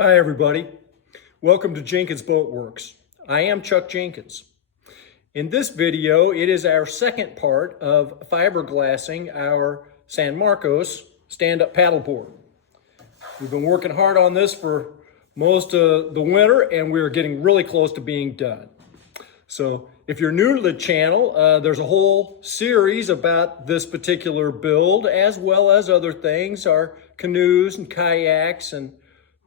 Hi everybody, welcome to Jenkins Boat Works. I am Chuck Jenkins. In this video, it is our second part of fiberglassing our San Marcos stand-up paddleboard. We've been working hard on this for most of the winter and we're getting really close to being done. So if you're new to the channel, there's a whole series about this particular build as well as other things, our canoes and kayaks and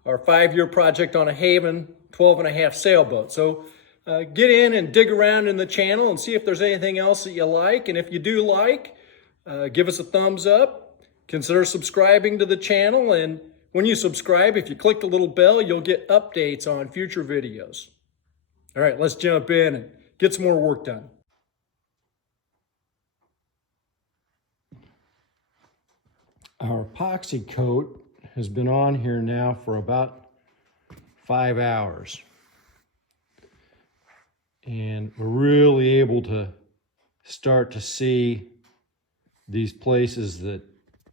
our 5-year project on a Haven 12.5 sailboat. So get in and dig around in the channel and see if there's anything else that you like. And if you do like, give us a thumbs up. Consider subscribing to the channel. And when you subscribe, if you click the little bell, you'll get updates on future videos. All right, let's jump in and get some more work done. Our epoxy coat has been on here now for about 5 hours. And we're really able to start to see these places that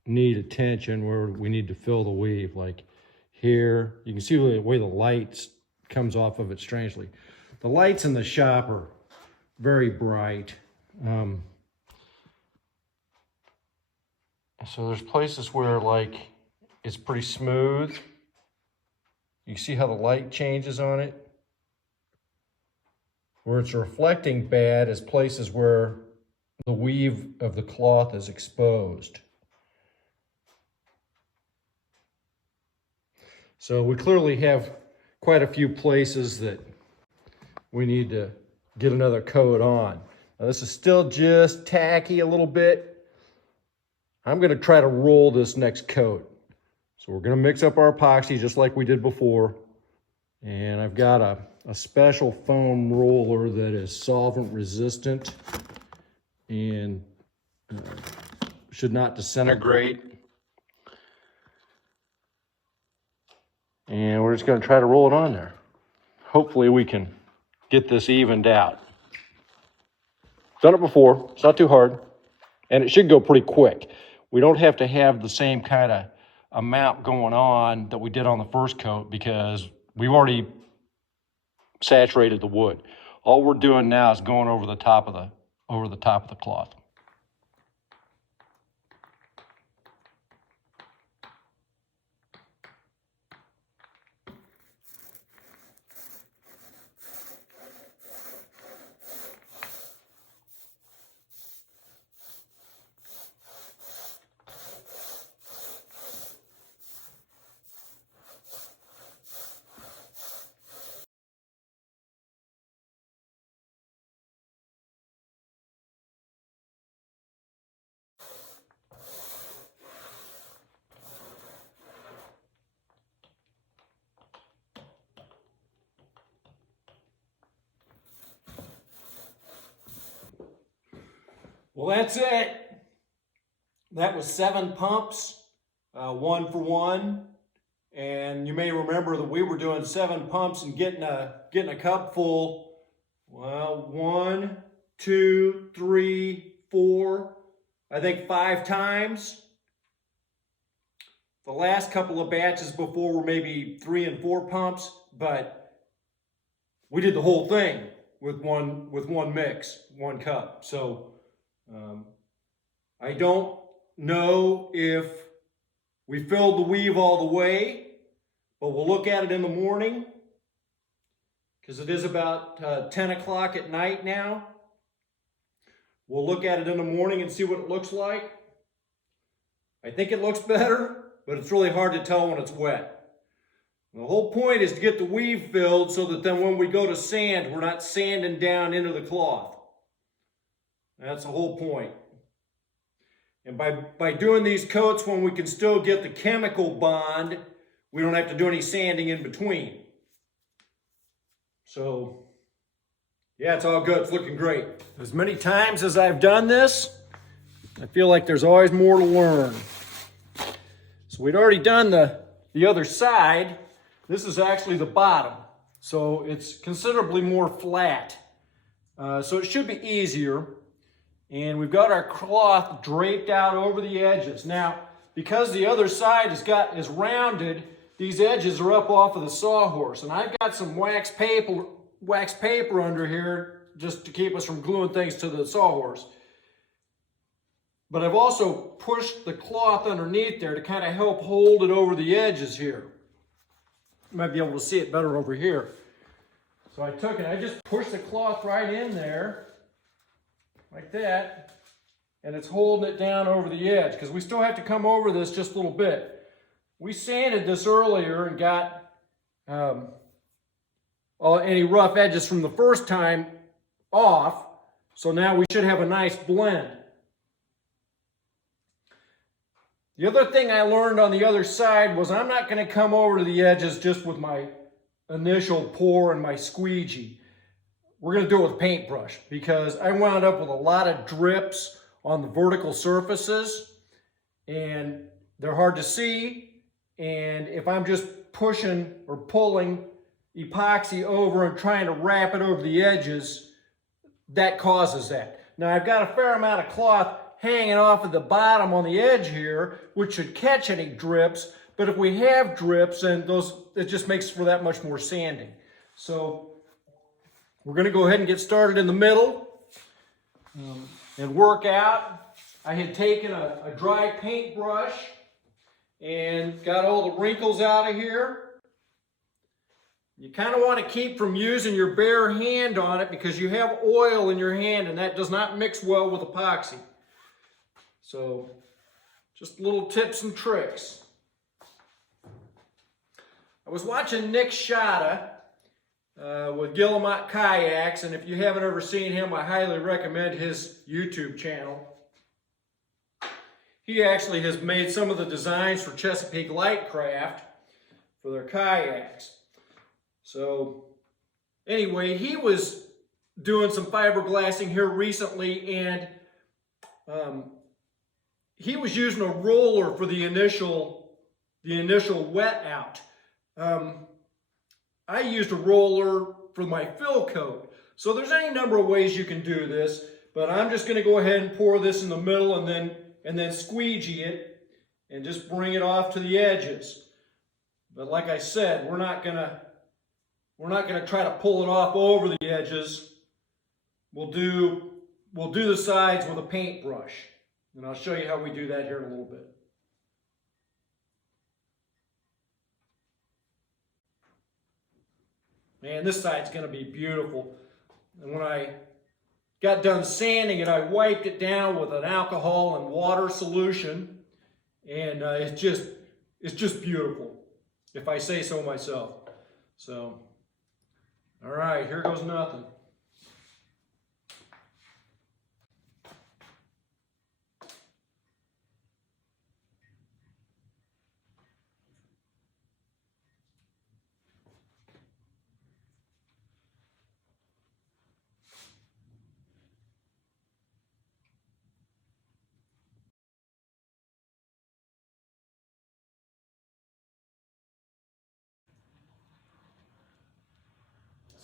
need attention, where we need to fill the weave. Like here, you can see the way the lights comes off of it strangely. The lights in the shop are very bright. So there's places where like it's pretty smooth. You see how the light changes on it? Where it's reflecting bad is places where the weave of the cloth is exposed. So we clearly have quite a few places that we need to get another coat on. Now this is still just tacky a little bit. I'm going to try to roll this next coat. So we're going to mix up our epoxy just like we did before. And I've got a special foam roller that is solvent resistant and should not disintegrate. And we're just going to try to roll it on there. Hopefully we can get this evened out. Done it before, it's not too hard, and it should go pretty quick. We don't have to have the same kind of amount going on that we did on the first coat because we've already saturated the wood. All we're doing now is going over the top of the cloth. Well, that's it. That was 7 pumps, 1 for 1. And you may remember that we were doing 7 pumps and getting a cup full. Well, 1, 2, 3, 4, I think 5 times. The last couple of batches before were maybe 3 and 4 pumps, but we did the whole thing with one mix, 1 cup. So I don't know if we filled the weave all the way, but we'll look at it in the morning because it is about 10 o'clock at night now. We'll look at it in the morning and see what it looks like. I think it looks better, but it's really hard to tell when it's wet. The whole point is to get the weave filled so that then when we go to sand, we're not sanding down into the cloth. That's the whole point. And by doing these coats when we can still get the chemical bond, we don't have to do any sanding in between. So, yeah, it's all good. It's looking great. As many times as I've done this, I feel like there's always more to learn. So we'd already done the other side. This is actually the bottom. So it's considerably more flat. So it should be easier. And we've got our cloth draped out over the edges. Now, because the other side is rounded, these edges are up off of the sawhorse, and I've got some wax paper under here just to keep us from gluing things to the sawhorse. But I've also pushed the cloth underneath there to kind of help hold it over the edges here. You might be able to see it better over here. So I took it, I just pushed the cloth right in there, like that, and it's holding it down over the edge, because we still have to come over this just a little bit. We sanded this earlier and got any rough edges from the first time off, so now we should have a nice blend. The other thing I learned on the other side was I'm not going to come over to the edges just with my initial pour and my squeegee. We're going to do it with a paintbrush, because I wound up with a lot of drips on the vertical surfaces, and they're hard to see. And if I'm just pushing or pulling epoxy over and trying to wrap it over the edges, that causes that. Now I've got a fair amount of cloth hanging off at the bottom on the edge here, which should catch any drips. But if we have drips, then it just makes for that much more sanding. So we're going to go ahead and get started in the middle and work out. I had taken a dry paintbrush and got all the wrinkles out of here. You kind of want to keep from using your bare hand on it, because you have oil in your hand and that does not mix well with epoxy. So just little tips and tricks. I was watching Nick Shada with Guillemot Kayaks, and if you haven't ever seen him, I highly recommend his YouTube channel. He actually has made some of the designs for Chesapeake Lightcraft for their kayaks. So anyway, he was doing some fiberglassing here recently, and he was using a roller for the initial wet out. I used a roller for my fill coat. So there's any number of ways you can do this, but I'm just going to go ahead and pour this in the middle and then squeegee it and just bring it off to the edges. But like I said, we're not gonna try to pull it off over the edges. We'll do the sides with a paintbrush, and I'll show you how we do that here in a little bit. Man, this side's going to be beautiful. And when I got done sanding it, I wiped it down with an alcohol and water solution, and it's just beautiful, if I say so myself. So, all right, here goes nothing.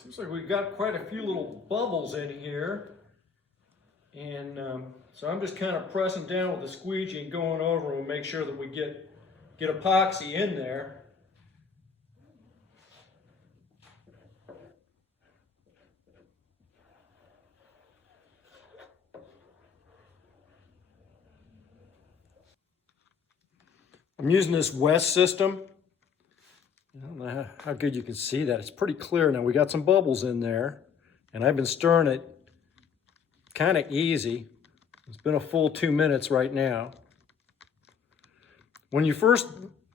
Seems like we've got quite a few little bubbles in here. And so I'm just kind of pressing down with the squeegee and going over, and we'll make sure that we get epoxy in there. I'm using this West system. I don't know how good you can see that. It's pretty clear now. We got some bubbles in there, and I've been stirring it kind of easy. It's been a full 2 minutes right now. When you first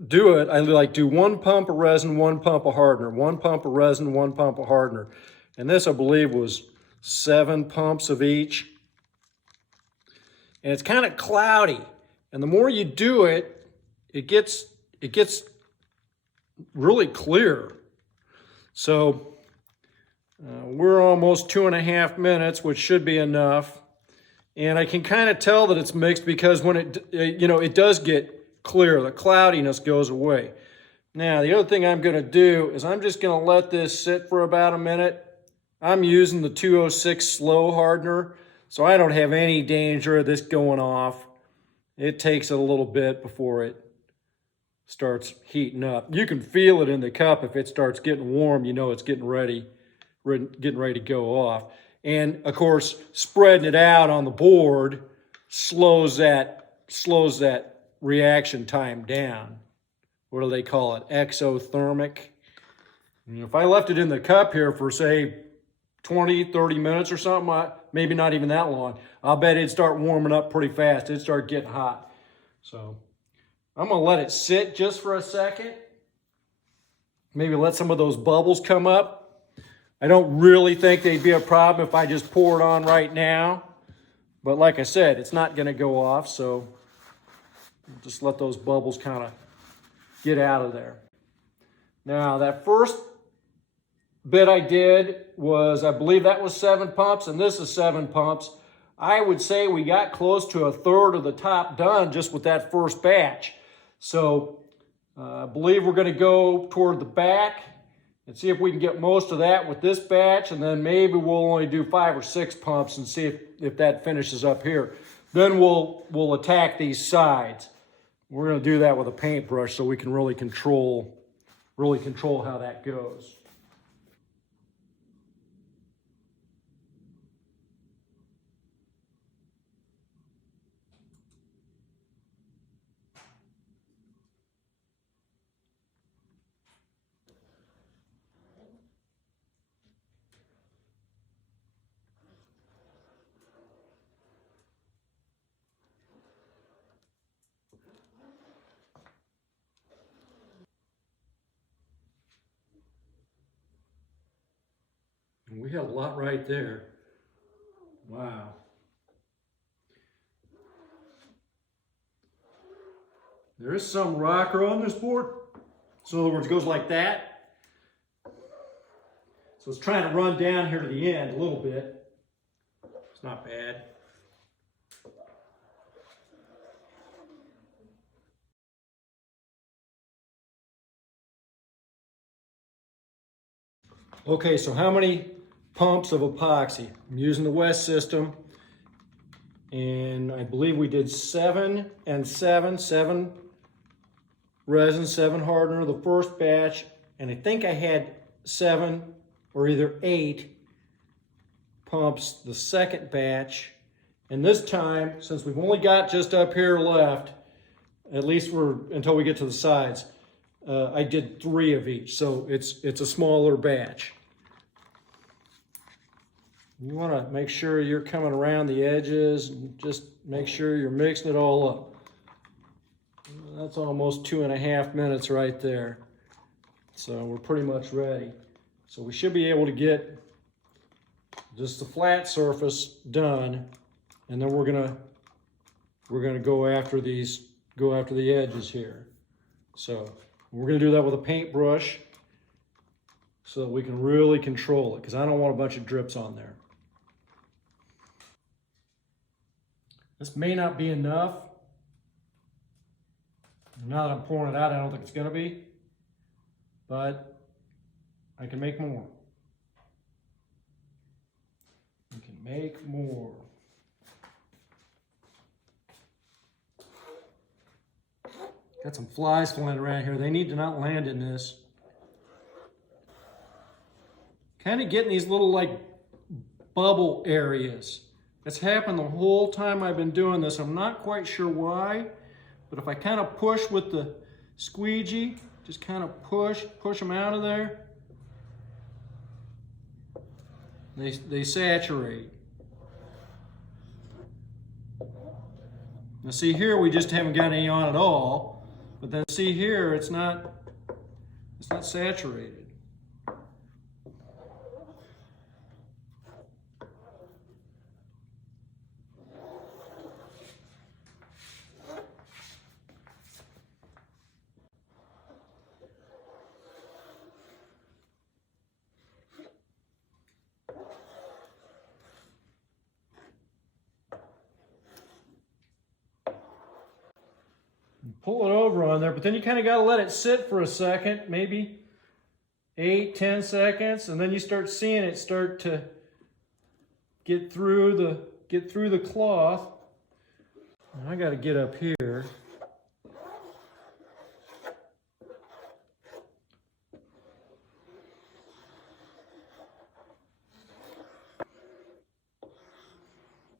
do it, I like do 1 pump of resin, 1 pump of hardener, 1 pump of resin, 1 pump of hardener. And this, I believe, was 7 pumps of each. And it's kind of cloudy. And the more you do it, it gets really clear. So we're almost 2.5 minutes, which should be enough. And I can kind of tell that it's mixed, because when it does get clear, the cloudiness goes away. Now, the other thing I'm going to do is I'm just going to let this sit for about a minute. I'm using the 206 slow hardener, so I don't have any danger of this going off. It takes a little bit before it starts heating up. You can feel it in the cup. If it starts getting warm, you know it's getting ready to go off. And of course, spreading it out on the board slows that reaction time down. What do they call it? Exothermic. And if I left it in the cup here for, say, 20, 30 minutes or something, maybe not even that long, I'll bet it'd start warming up pretty fast. It'd start getting hot. So I'm going to let it sit just for a second. Maybe let some of those bubbles come up. I don't really think they'd be a problem if I just pour it on right now. But like I said, it's not going to go off, so just let those bubbles kind of get out of there. Now, that first bit I did was, I believe that was 7 pumps, and this is 7 pumps. I would say we got close to a third of the top done just with that first batch. So I believe we're going to go toward the back and see if we can get most of that with this batch, and then maybe we'll only do 5 or 6 pumps and see if that finishes up here. Then we'll attack these sides. We're going to do that with a paintbrush so we can really control how that goes. And we have a lot right there. Wow. There is some rocker on this board. So in other words, it goes like that. So it's trying to run down here to the end a little bit. It's not bad. Okay, so how many pumps of epoxy? I'm using the West system, and I believe we did 7 and 7 resin, 7 hardener the first batch, and I think I had 7 or either 8 pumps the second batch. And this time, since we've only got just up here left, at least until we get to the sides, I did 3 of each, so it's a smaller batch. You want to make sure you're coming around the edges and just make sure you're mixing it all up. That's almost 2.5 minutes right there. So we're pretty much ready. So we should be able to get just the flat surface done, and then we're gonna go after the edges here. So we're gonna do that with a paintbrush so that we can really control it, because I don't want a bunch of drips on there. This may not be enough. Now that I'm pouring it out, I don't think it's going to be, but I can make more. We can make more. Got some flies flying around here. They need to not land in this. Kind of getting these little like bubble areas. It's happened the whole time I've been doing this. I'm not quite sure why, but if I kind of push with the squeegee, just kind of push them out of there, they saturate. Now see here, we just haven't got any on at all, but then see here, it's not saturated. Pull it over on there, but then you kind of got to let it sit for a second, maybe 8-10 seconds, and then you start seeing it start to get through the cloth. And I got to get up here.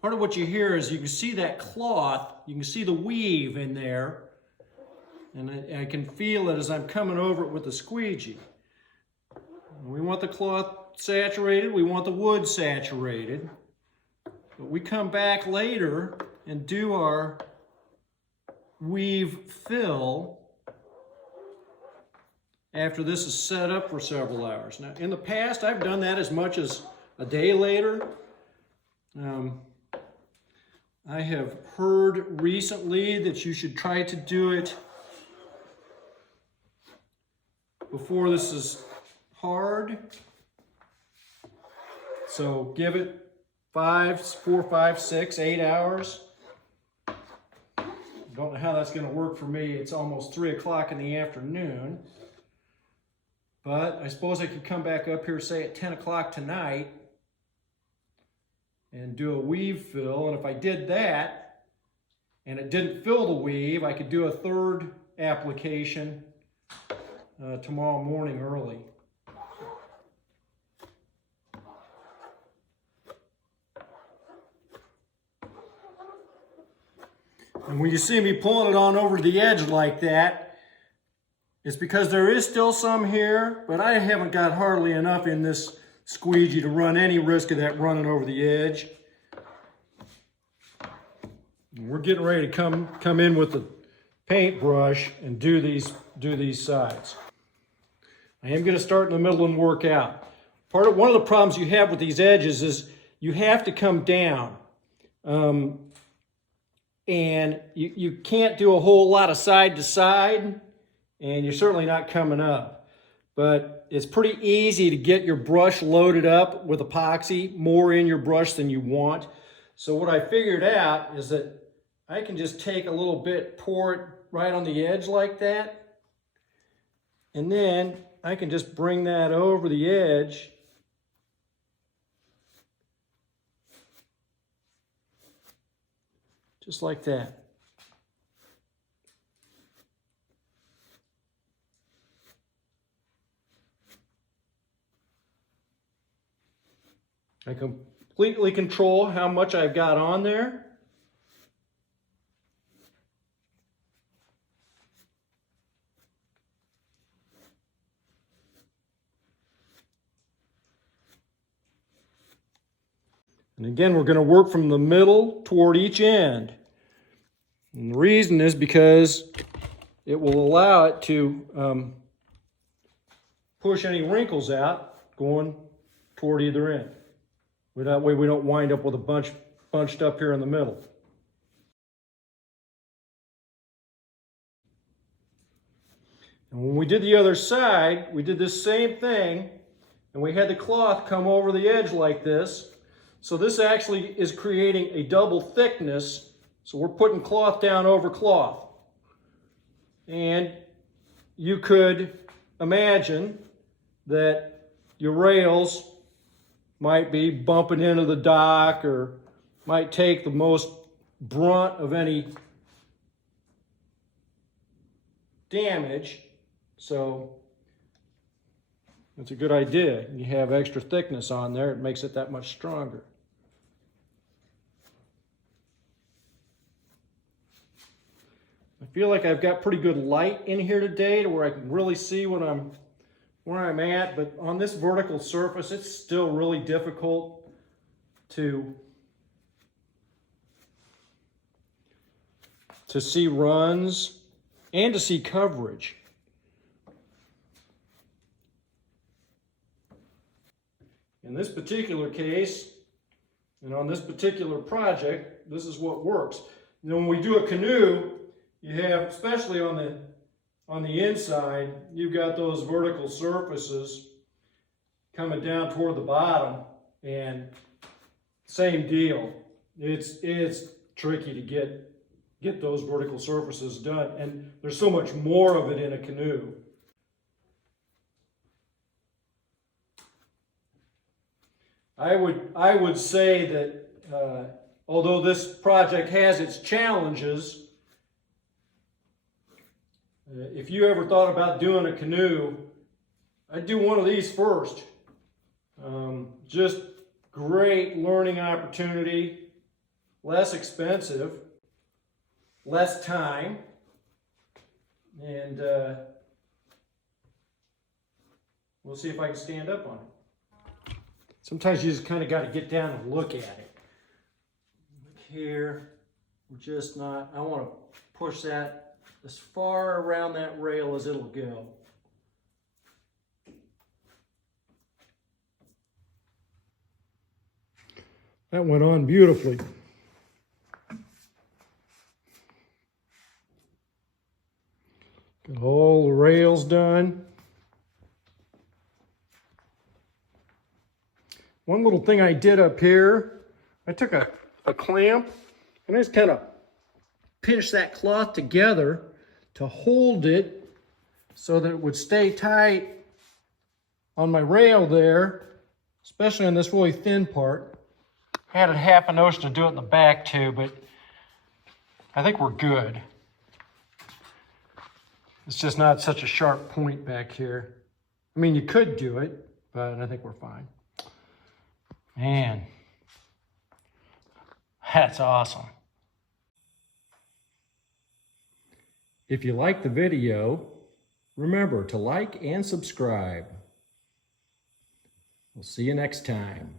part of what you hear is you can see that cloth, you can see the weave in there, and I can feel it as I'm coming over it with the squeegee. We want the cloth saturated, we want the wood saturated, but we come back later and do our weave fill after this is set up for several hours. Now, in the past, I've done that as much as a day later. I have heard recently that you should try to do it before this is hard. So give it 4, 5, 6, 8 hours. Don't know how that's going to work for me. It's almost 3 o'clock in the afternoon. But I suppose I could come back up here, say at 10 o'clock tonight, and do a weave fill. And if I did that, and it didn't fill the weave, I could do a third application tomorrow morning early. And when you see me pulling it on over the edge like that, it's because there is still some here, but I haven't got hardly enough in this squeegee to run any risk of that running over the edge. And we're getting ready to come in with the paintbrush and do these sides. I am going to start in the middle and work out. One of the problems you have with these edges is you have to come down. And you can't do a whole lot of side to side, and you're certainly not coming up. But it's pretty easy to get your brush loaded up with epoxy, more in your brush than you want. So what I figured out is that I can just take a little bit, pour it right on the edge like that, and then I can just bring that over the edge just like that. I completely control how much I've got on there. And again, we're going to work from the middle toward each end. And the reason is because it will allow it to push any wrinkles out going toward either end. That way we don't wind up with a bunch bunched up here in the middle. And when we did the other side, we did this same thing, and we had the cloth come over the edge like this. So this actually is creating a double thickness. So we're putting cloth down over cloth. And you could imagine that your rails might be bumping into the dock or might take the most brunt of any damage. So it's a good idea. You have extra thickness on there, it makes it that much stronger. I feel like I've got pretty good light in here today to where I can really see where I'm at, but on this vertical surface, it's still really difficult to see runs and to see coverage. In this particular case, and on this particular project, this is what works. You know, when we do a canoe, you have, especially on the inside, you've got those vertical surfaces coming down toward the bottom, and same deal. It's tricky to get those vertical surfaces done, and there's so much more of it in a canoe. I would say that although this project has its challenges, if you ever thought about doing a canoe, I'd do one of these first. Just great learning opportunity. less expensive, less time, and we'll see if I can stand up on it. Sometimes you just kind of got to get down and look at it. Look here, we're just not, I want to push that as far around that rail as it'll go. That went on beautifully. Got all the rails done. One little thing I did up here, I took a clamp and I just kind of pinched that cloth together to hold it so that it would stay tight on my rail there, especially on this really thin part. I had a half a notion to do it in the back too, but I think we're good. It's just not such a sharp point back here. I mean, you could do it, but I think we're fine. Man, that's awesome. If you like the video, remember to like and subscribe. We'll see you next time.